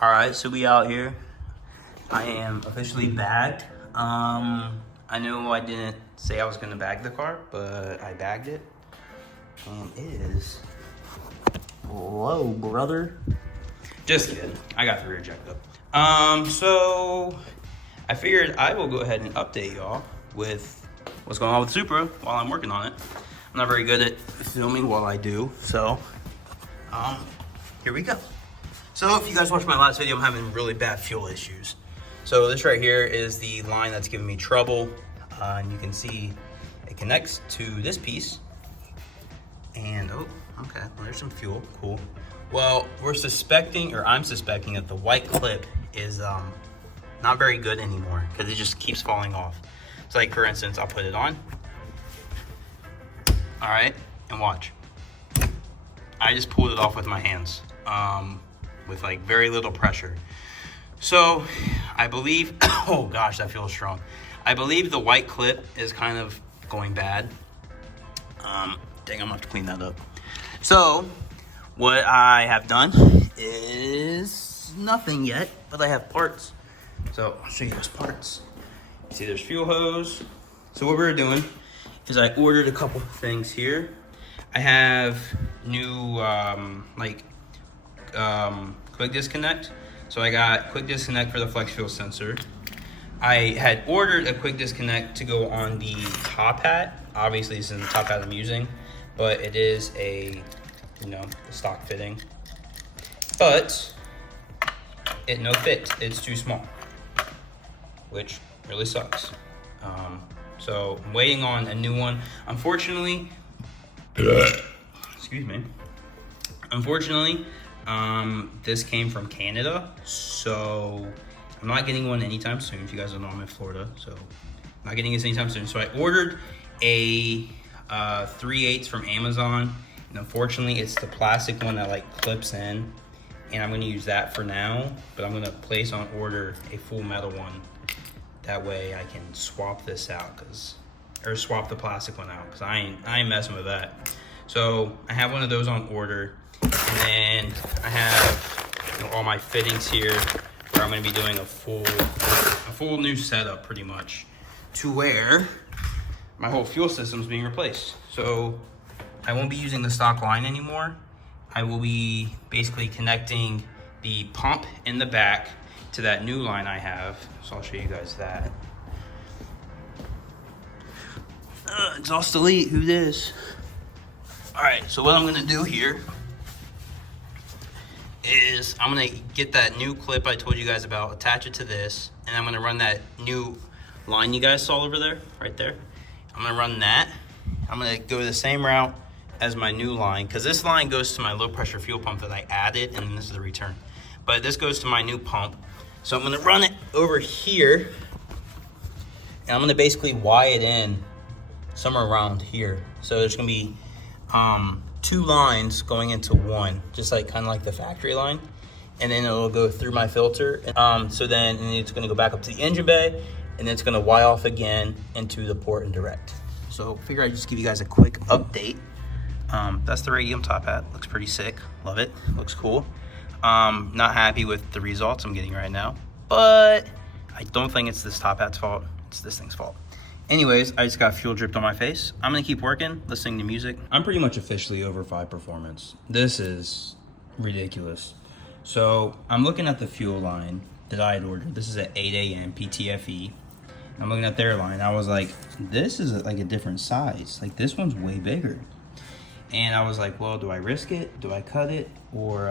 All right, so we out here. I am officially bagged. I know I didn't say I was gonna bag the car, but I bagged it. And it is, whoa, brother. Just kidding, I got the rear jacked up. So I figured I will go ahead and update y'all with what's going on with Supra while I'm working on it. I'm not very good at filming while I do, so here we go. So if you guys watched my last video, I'm having really bad fuel issues. So this right here is the line that's giving me trouble. And you can see it connects to this piece. And, oh, okay, well, there's some fuel, cool. Well, we're suspecting, or I'm suspecting that the white clip is not very good anymore because it just keeps falling off. So like, for instance, I'll put it on. All right, and watch. I just pulled it off with my hands. With like very little pressure. So I believe, oh gosh, that feels strong. I believe the white clip is kind of going bad. Dang, I'm gonna have to clean that up. So what I have done is nothing yet, but I have parts. So I'll show you those parts. You see there's fuel hose. So what we're doing is I ordered a couple things here. I have new quick disconnect. So I got quick disconnect for the flex fuel sensor. I had ordered a quick disconnect to go on the top hat. Obviously this isn't the top hat I'm using, but it is a, stock fitting. But it no fit, it's too small, which really sucks. So I'm waiting on a new one. Unfortunately, excuse me. Unfortunately, this came from Canada, so I'm not getting one anytime soon. If you guys don't know, I'm in Florida, so I'm not getting this anytime soon. So I ordered a 3/8 from Amazon, and unfortunately, it's the plastic one that like clips in, and I'm gonna use that for now. But I'm gonna place on order a full metal one. That way, I can swap this out, or swap the plastic one out, because I ain't messing with that. So I have one of those on order. And then I have all my fittings here where I'm going to be doing a full new setup pretty much, to where my whole fuel system is being replaced. So I won't be using the stock line anymore. I will be basically connecting the pump in the back to that new line I have. So I'll show you guys that. Exhaust delete, who this? All right, so what I'm going to do here is I'm gonna get that new clip I told you guys about, attach it to this, and I'm gonna run that new line you guys saw over there, right there. I'm gonna run that. I'm gonna go the same route as my new line, because this line goes to my low pressure fuel pump that I added, and this is the return. But this goes to my new pump. So I'm gonna run it over here, and I'm gonna basically wire it in somewhere around here. So there's gonna be two lines going into one, just like kind of like the factory line, and then it'll go through my filter. So then it's going to go back up to the engine bay, and then it's going to wire off again into the port and direct. So figure I'd just give you guys a quick update. That's the radium top hat. Looks pretty sick. Love it. Looks cool. Not happy with the results I'm getting right now, but I don't think it's this top hat's fault. It's this thing's fault. Anyways, I just got fuel dripped on my face. I'm gonna keep working, listening to music. I'm pretty much officially over 5 performance. This is ridiculous. So I'm looking at the fuel line that I had ordered. This is at 8 a.m. PTFE. I'm looking at their line. I was like, this is like a different size. Like this one's way bigger. And I was like, well, do I risk it? Do I cut it? Or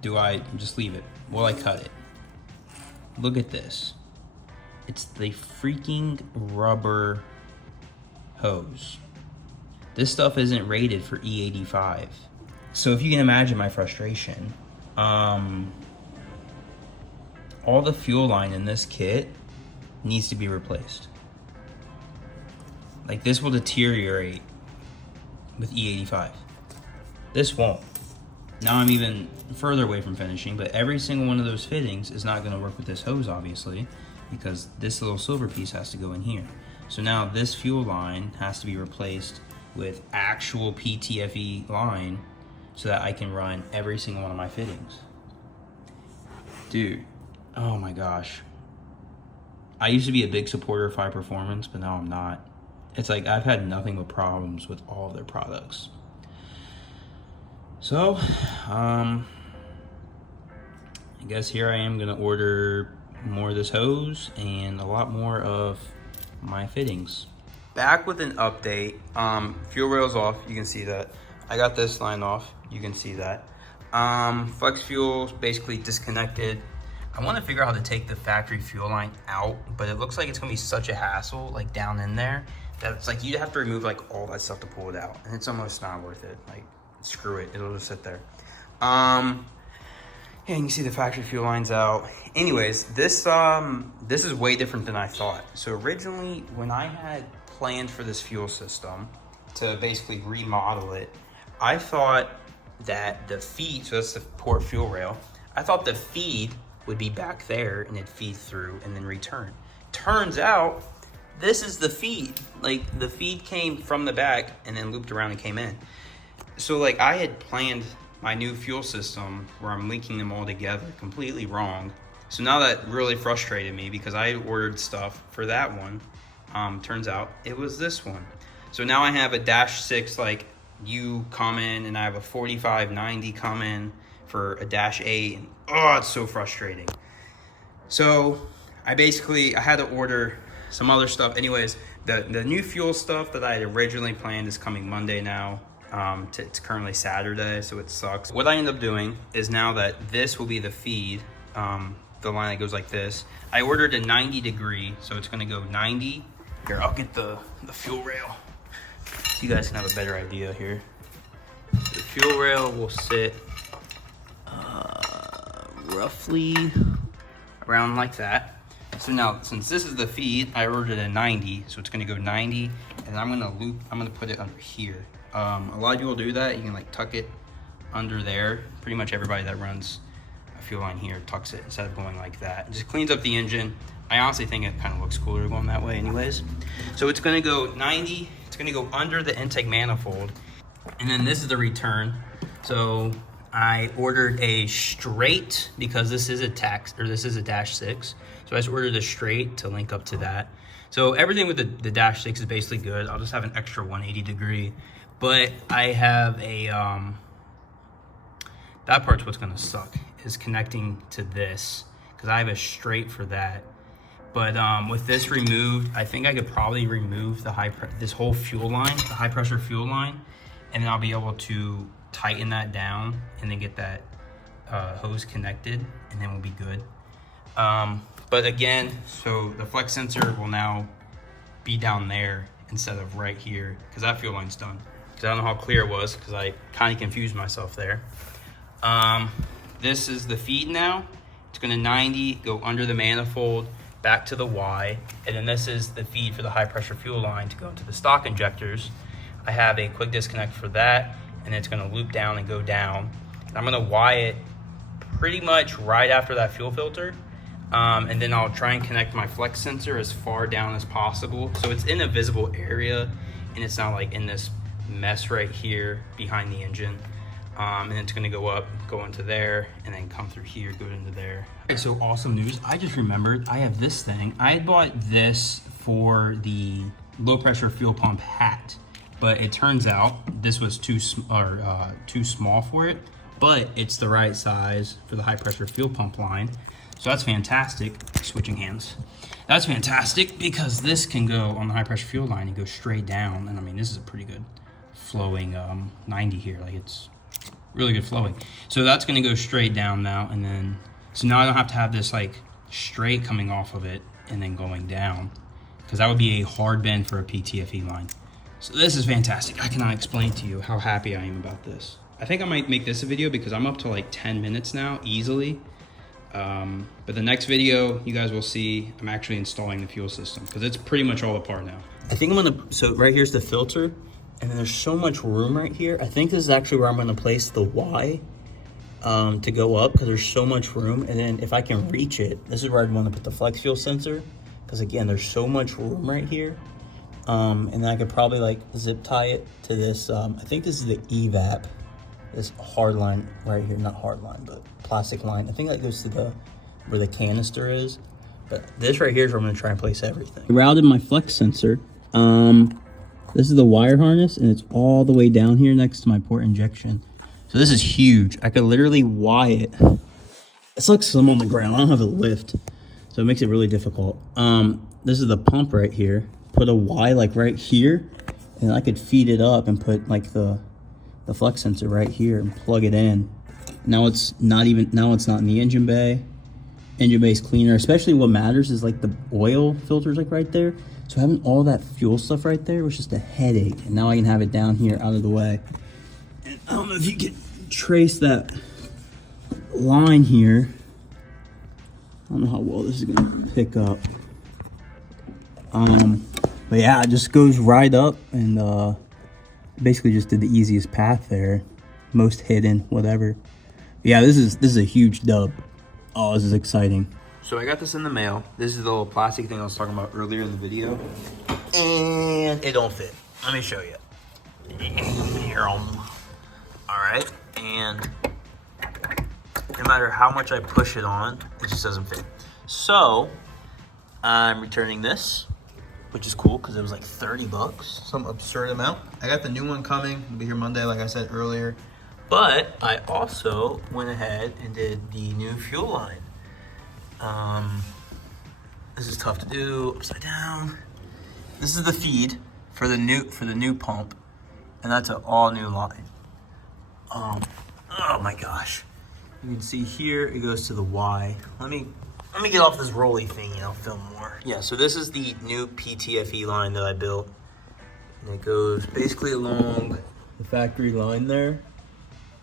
do I just leave it? Well, I cut it. Look at this. It's the freaking rubber hose. This stuff isn't rated for E85. So if you can imagine my frustration, all the fuel line in this kit needs to be replaced. Like this will deteriorate with E85. This won't. Now I'm even further away from finishing, but every single one of those fittings is not gonna work with this hose, obviously, because this little silver piece has to go in here. So now this fuel line has to be replaced with actual PTFE line so that I can run every single one of my fittings. dude, oh my gosh. I used to be a big supporter of high performance, but now I'm not. It's like I've had nothing but problems with all of their products. So, I guess here I am gonna order more of this hose and a lot more of my fittings. Back with an update. Fuel rail's off, you can see that. I got this line off, you can see that. Flex fuel's basically disconnected. I want to figure out how to take the factory fuel line out, but it looks like it's gonna be such a hassle, like down in there, that it's like you'd have to remove like all that stuff to pull it out, and it's almost not worth it. Like, screw it, it'll just sit there. Yeah, you can see the factory fuel line's out. Anyways, this is way different than I thought. So originally, when I had planned for this fuel system to basically remodel it, I thought that the feed, so that's the port fuel rail, I thought the feed would be back there and it'd feed through and then return. Turns out, this is the feed. Like, the feed came from the back and then looped around and came in. So like, I had planned my new fuel system where I'm linking them all together completely wrong. So now that really frustrated me because I had ordered stuff for that one. Turns out it was this one. So now I have a -6 like U coming, and I have a 4590 coming for a -8. And, oh, it's so frustrating. So I had to order some other stuff. Anyways, the new fuel stuff that I had originally planned is coming Monday now. It's currently Saturday, so it sucks. What I end up doing is, now that this will be the feed, the line that goes like this, I ordered a 90 degree, so it's gonna go 90. Here, I'll get the fuel rail so you guys can have a better idea here. The fuel rail will sit roughly around like that. So now, since this is the feed, I ordered a 90, so it's gonna go 90, and I'm gonna put it under here. A lot of people do that. You can like tuck it under there. Pretty much everybody that runs a fuel line here tucks it instead of going like that. It just cleans up the engine. I honestly think it kind of looks cooler going that way anyways. So it's gonna go 90, it's gonna go under the intake manifold, and then this is the return. So I ordered a straight, because this is a -6. So I just ordered a straight to link up to that. So everything with the -6 is basically good. I'll just have an extra 180 degree. But I have a, that part's what's gonna suck, is connecting to this, because I have a straight for that. But with this removed, I think I could probably remove this whole fuel line, the high pressure fuel line, and then I'll be able to tighten that down and then get that hose connected, and then we'll be good. But again, so the flex sensor will now be down there instead of right here, because that fuel line's done. Because I don't know how clear it was, because I kind of confused myself there. This is the feed now. It's gonna 90, go under the manifold, back to the Y, and then this is the feed for the high pressure fuel line to go into the stock injectors. I have a quick disconnect for that, and it's gonna loop down and go down. And I'm gonna Y it pretty much right after that fuel filter. And then I'll try and connect my flex sensor as far down as possible, so it's in a visible area and it's not like in this mess right here behind the engine. And it's gonna go up, go into there, and then come through here, go into there. All right, so awesome news. I just remembered I have this thing. I had bought this for the low pressure fuel pump hat, but it turns out this was too small for it, but it's the right size for the high pressure fuel pump line. So that's fantastic. Switching hands. That's fantastic, because this can go on the high pressure fuel line and go straight down. And I mean, this is a pretty good flowing 90 here. Like, it's really good flowing. So that's gonna go straight down now, and then, so now I don't have to have this like straight coming off of it and then going down, because that would be a hard bend for a PTFE line. So this is fantastic. I cannot explain to you how happy I am about this. I think I might make this a video, because I'm up to like 10 minutes now, easily. But the next video, you guys will see I'm actually installing the fuel system, because it's pretty much all apart now. I think I'm gonna, so right here's the filter, and then there's so much room right here. I think this is actually where I'm gonna place the Y to go up, because there's so much room. And then if I can reach it, this is where I'd want to put the flex fuel sensor, because again, there's so much room right here. And then I could probably like zip tie it to this, I think this is the EVAP, this hard line right here, not hard line, but plastic line. I think that goes to the where the canister is. But this right here is where I'm gonna try and place everything. I routed my flex sensor. This is the wire harness, and it's all the way down here next to my port injection. So this is huge. I could literally wire it. It's like some on the ground. I don't have a lift, so it makes it really difficult. This is the pump right here. Put a Y like right here, and I could feed it up and put like the flex sensor right here and plug it in. Now it's not in the engine bay. Engine bay is cleaner. Especially what matters is like the oil filters like right there. So having all that fuel stuff right there was just a headache. And now I can have it down here out of the way. And I don't know if you can trace that line here. I don't know how well this is gonna pick up. But yeah, it just goes right up, and basically just did the easiest path there. Most hidden, whatever. Yeah, this is a huge dub. Oh, this is exciting. So I got this in the mail. This is the little plastic thing I was talking about earlier in the video. And it don't fit. Let me show you. All right, and no matter how much I push it on, it just doesn't fit. So I'm returning this, which is cool because it was like 30 bucks, some absurd amount. I got the new one coming. It'll be here Monday, like I said earlier. But I also went ahead and did the new fuel line. This is tough to do upside down. This is the feed for the new pump, and that's an all new line. Oh my gosh. You can see here it goes to the Y. Let me get off this rolly thing and I'll film more. Yeah, so this is the new PTFE line that I built. And it goes basically along the factory line there.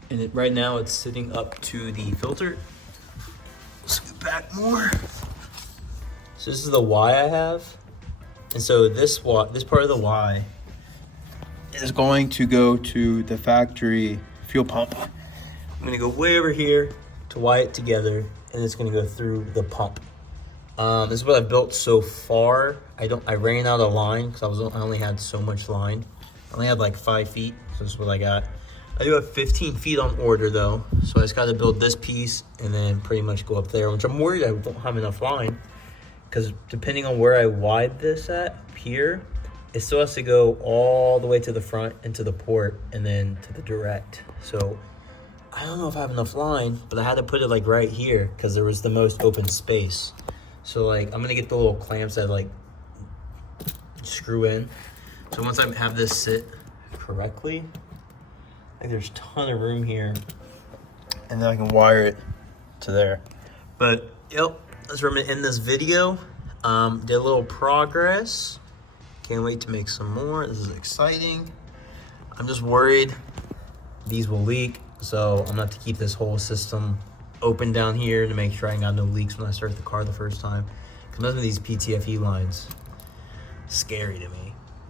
And right now it's sitting up to the filter. Scoot back more. So this is the Y I have. And so this part of the Y is going to go to the factory fuel pump. I'm gonna go way over here to wire it together, and it's gonna go through the pump. This is what I've built so far. I ran out of line because I only had so much line. I only had like 5 feet, so this is what I got. I do have 15 feet on order though, so I just got to build this piece and then pretty much go up there, which I'm worried I don't have enough line because depending on where I wide this at here, it still has to go all the way to the front and to the port and then to the direct. So I don't know if I have enough line, but I had to put it like right here because there was the most open space. So like I'm gonna get the little clamps that like screw in. So once I have this sit correctly, like there's a ton of room here, and then I can wire it to there. But yep, that's where I'm gonna end this video. Did a little progress. Can't wait to make some more. This is exciting. I'm just worried these will leak, so I'm gonna have to keep this whole system open down here to make sure I ain't got no leaks when I start the car the first time. Because none of these PTFE lines, scary to me.